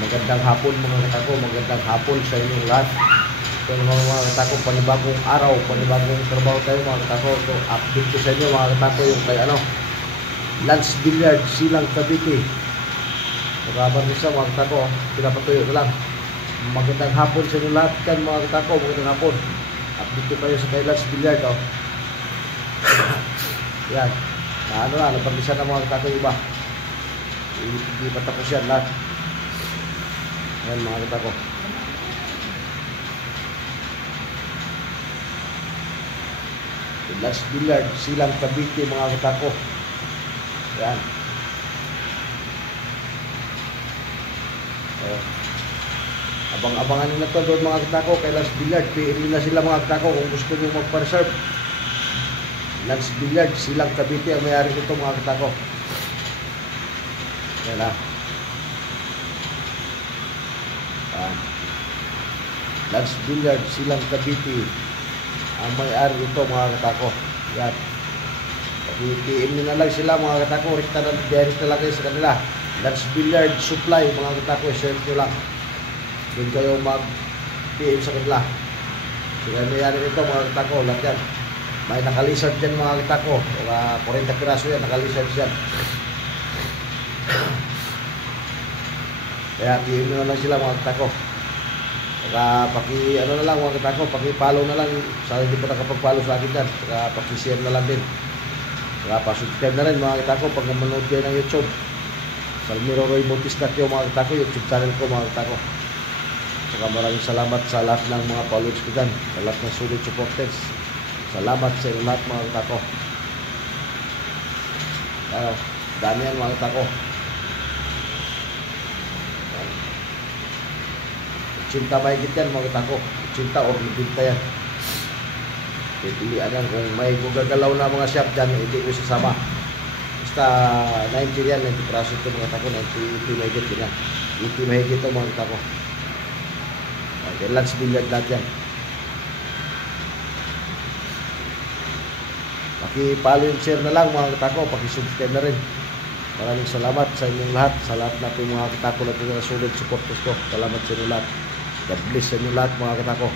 Magandang hapon mga katako, magandang hapon sa inyong lahat. So mga katako, panibagong araw, panibagong trabaho tayo mga katako. So update ko sa inyo mga katako yung kay Lance Billiard, Silang Cavite. Magabang isa mga katako, pinapatuyo ko lang. Magandang hapon sa inyong lahat kan mga katako, magandang hapon. Update ko kayo sa kay Lance Billiard. Yan, napag-isa na mga katako iba. Hindi pa tapos yan lahat. Ayan mga katako. Lance Billiard, Silang Cavite mga katako. Ayan. Abang-abangan nyo na to doon mga katako kay Lance Billiard. PM na sila mga katako kung gusto nyo magpa-reserve. Lance Billiard, Silang Cavite ang mayari nito mga katako. Ayan na. Lance Billiard, Silang Cavite ang may-ari ito mga katako. Yan. PM nyo na lang sila mga katako. Direct na lang kayo sa kanila. Lance Billiard Supply mga katako. Share nyo lang. Doon kayo mag-PM sa kanila. Sila may-ari ito mga katako. Lahat yan. May nakalisard dyan mga katako. 40 piraso yan. Nakalisard dyan. Kaya PM nyo na lang sila mga katako. Saka na lang mga katako, paki-follow na lang. Sana hindi pa nakapag-follow sa akin dyan. Saka paki-share na lang din. Saka pa-subscribe na rin mga katako pag manood kayo ng YouTube. Salmiro Roy Bautista kayo mga katako, YouTube channel ko mga katako. Saka maraming salamat sa lahat ng mga followers ko dyan. Sa lahat ng solid supporters. Salamat sa lahat mga katako. Dami yan mga katako. 80 mahigit yan mga katako. 80 or 90 yan. Pilihan yan. Kung may gagalaw na mga shop dyan, hindi ko sasama. Basta 90 yan, 90 praso ito mga katako. 90 mahigit yun yan. 80 mahigit ito mga katako. Okay, Lance Billiard lahat yan. Paki-follow and share na lang mga katako. Paki-subscribe na rin. Maraming salamat sa inyong lahat. Sa lahat natin mga katako na sulit supporters ko. Salamat sa inyong lahat. God bless sa inyo lahat mga katako.